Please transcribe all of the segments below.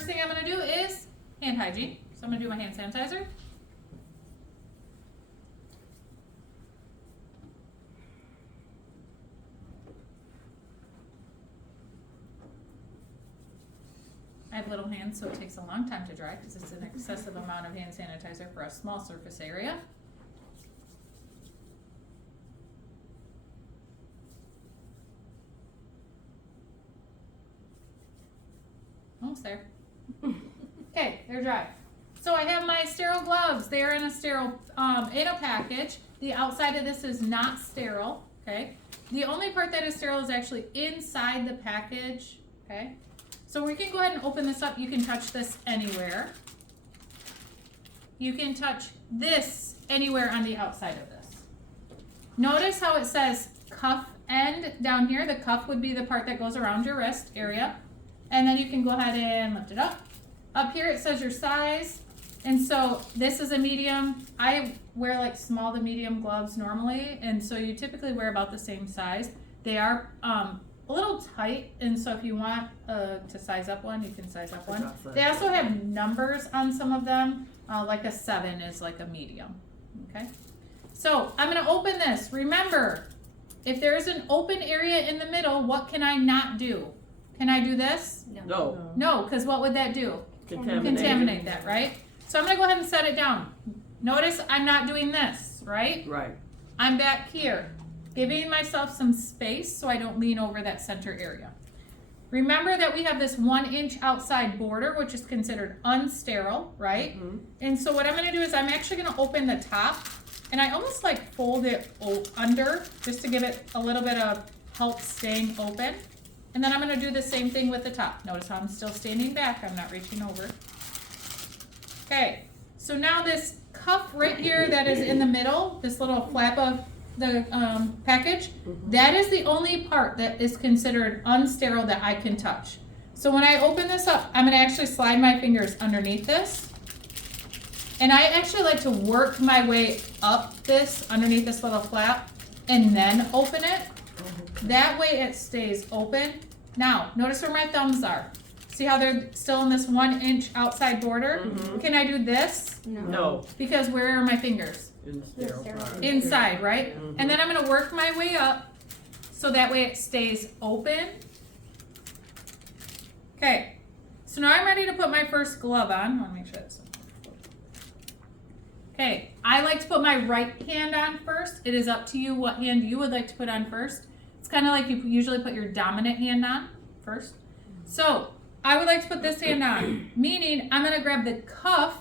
first thing I'm going to do is hand hygiene. So I'm going to do my hand sanitizer. I have little hands, so it takes a long time to dry because it's an excessive amount of hand sanitizer for a small surface area. Almost there. Okay, they're dry. So I have my sterile gloves. They're in a sterile, in a package. The outside of this is not sterile, okay? The only part that is sterile is actually inside the package, okay? So we can go ahead and open this up. You can touch this anywhere. You can touch this anywhere on the outside of this. Notice how it says cuff end down here. The cuff would be the part that goes around your wrist area. And then you can go ahead and lift it up. Up here it says your size. And so this is a medium. I wear like small to medium gloves normally. And so you typically wear about the same size. They are a little tight. And so if you want to size up one, you can size up one. They also have numbers on some of them. Like a 7 is like a medium. Okay. So I'm going to open this. Remember, if there is an open area in the middle, what can I not do? Can I do this? No. No, because what would that do? Contaminate that, right? So I'm going to go ahead and set it down. Notice I'm not doing this, right? Right. I'm back here, giving myself some space so I don't lean over that center area. Remember that we have this 1-inch outside border, which is considered unsterile, right? Mm-hmm. And so what I'm going to do is I'm actually going to open the top, and I almost like fold it under just to give it a little bit of help staying open. And then I'm going to do the same thing with the top. Notice how I'm still standing back. I'm not reaching over. Okay, so now this cuff right here that is in the middle, this little flap of the package, that is the only part that is considered unsterile that I can touch. So when I open this up, I'm going to actually slide my fingers underneath this. And I actually like to work my way up this, underneath this little flap, and then open it. That way it stays open. Now, notice where my thumbs are. See how they're still in this 1-inch outside border? Mm-hmm. Can I do this? No. Because where are my fingers? Inside, right? Mm-hmm. And then I'm going to work my way up so that way it stays open. Okay. So now I'm ready to put my first glove on. I want to make sure it's okay. I like to put my right hand on first. It is up to you what hand you would like to put on first. It's kind of like you usually put your dominant hand on first. So I would like to put this hand on, meaning I'm going to grab the cuff,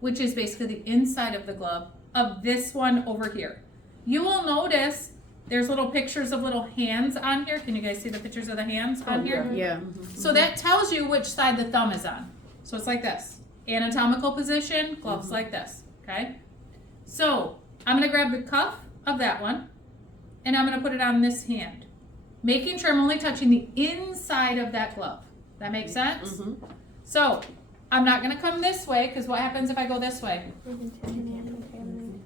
which is basically the inside of the glove, of this one over here. You will notice there's little pictures of little hands on here. Can you guys see the pictures of the hands on here? Yeah. So that tells you which side the thumb is on. So it's like this. Anatomical position, gloves like this, okay? So I'm going to grab the cuff of that one, and I'm going to put it on this hand, making sure I'm only touching the inside of that glove. That makes sense? Mm-hmm. So I'm not going to come this way, because what happens if I go this way?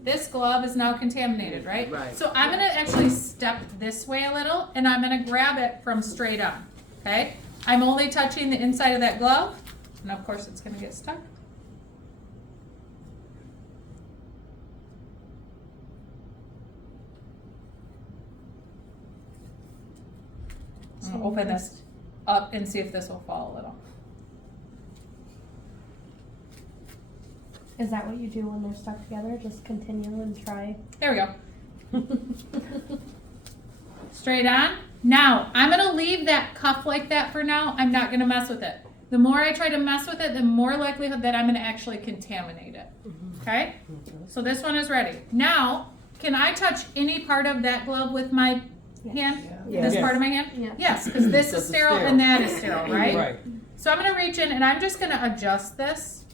This glove is now contaminated, right? Right. So I'm going to actually step this way a little, and I'm going to grab it from straight on, okay? I'm only touching the inside of that glove, and of course it's going to get stuck. I'm going to open this up and see if this will fall a little. Is that what you do when they're stuck together? Just continue and try? There we go. Straight on. Now, I'm going to leave that cuff like that for now. I'm not going to mess with it. The more I try to mess with it, the more likelihood that I'm going to actually contaminate it. Okay? So this one is ready. Now, can I touch any part of that glove with my hand? Yeah. This Yes. part of my hand? Yeah. Yes, because this is sterile and that is sterile, right? Right. So I'm going to reach in and I'm just going to adjust this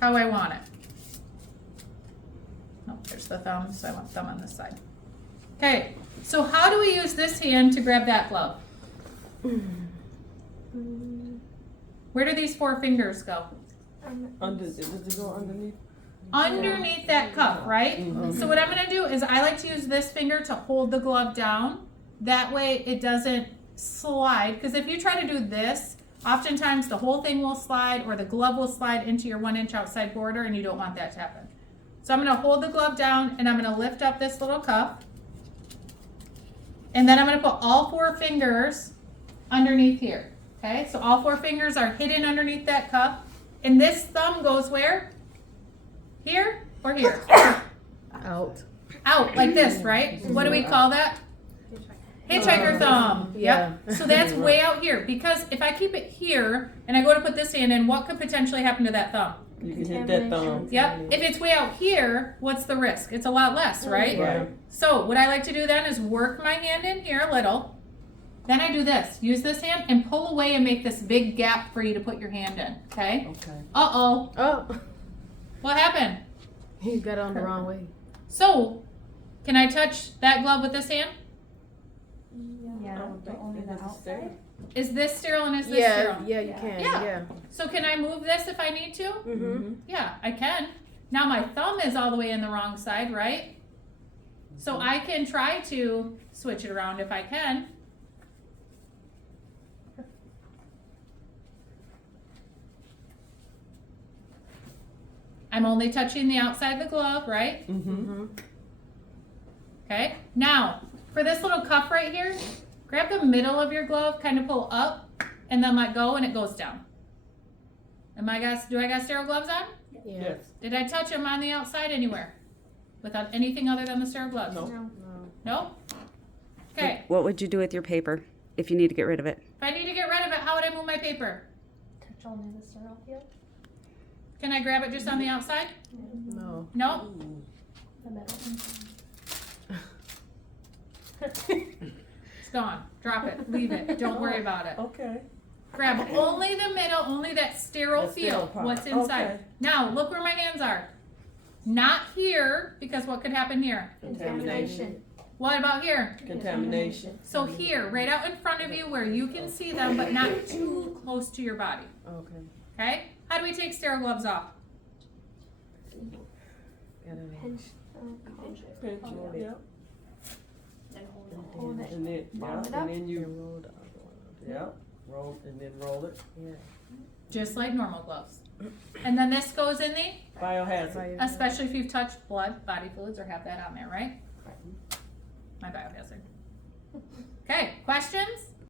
how I want it. Oh, there's the thumb, so I want thumb on this side. Okay, so how do we use this hand to grab that glove? Where do these 4 fingers go? Does it go underneath? Underneath that cuff, right? Mm-hmm. So what I'm going to do is I like to use this finger to hold the glove down. That way it doesn't slide, because if you try to do this, Oftentimes the whole thing will slide or the glove will slide into your 1 inch outside border and you don't want that to happen. So I'm gonna hold the glove down and I'm gonna lift up this little cuff. And then I'm gonna put all 4 fingers underneath here, okay? So all 4 fingers are hidden underneath that cuff. And this thumb goes where? Here or here? Out. Out, like this, right? What do we call that? Hitchhiker thumb. Yeah. Yep. So that's way out here. Because if I keep it here and I go to put this hand in, what could potentially happen to that thumb? You can hit that thumb. Yep. If it's way out here, what's the risk? It's a lot less, right? Right. So what I like to do then is work my hand in here a little. Then I do this. Use this hand and pull away and make this big gap for you to put your hand in. Okay? Okay. Uh-oh. Oh. What happened? You got on the wrong way. So, can I touch that glove with this hand? Yeah, but only the outside. Is this sterile and is this sterile? Yeah, you can. Yeah. Yeah. So can I move this if I need to? Mm-hmm. Yeah, I can. Now my thumb is all the way in the wrong side, right? So I can try to switch it around if I can. I'm only touching the outside of the glove, right? Mm-hmm. Okay. Now, for this little cuff right here, grab the middle of your glove, kind of pull up, and then let go, and it goes down. Do I got sterile gloves on? Yes. Did I touch them on the outside anywhere? Without anything other than the sterile gloves? No. No. No? Okay. What would you do with your paper if you need to get rid of it? If I need to get rid of it, how would I move my paper? Touch only the sterile field. Can I grab it just on the outside? No. No? The middle. It's gone. Drop it. Leave it. Don't worry about it. Okay. Grab only the middle, only that sterile The sterile feel. part. What's inside. Okay. Now, look where my hands are. Not here, because what could happen here? Contamination. What about here? Contamination. So here, right out in front of you where you can see them, but not too close to your body. Okay. Okay? How do we take sterile gloves off? Pinch. Pinch. Yeah. Hold it. And then, Roll yeah, it and up. then you roll the other one up. Yeah. Roll and then roll it. Yeah. Just like normal gloves. And then this goes in the, Biohazard. especially if you've touched blood, body fluids, or have that on there, right? My biohazard. Okay, questions?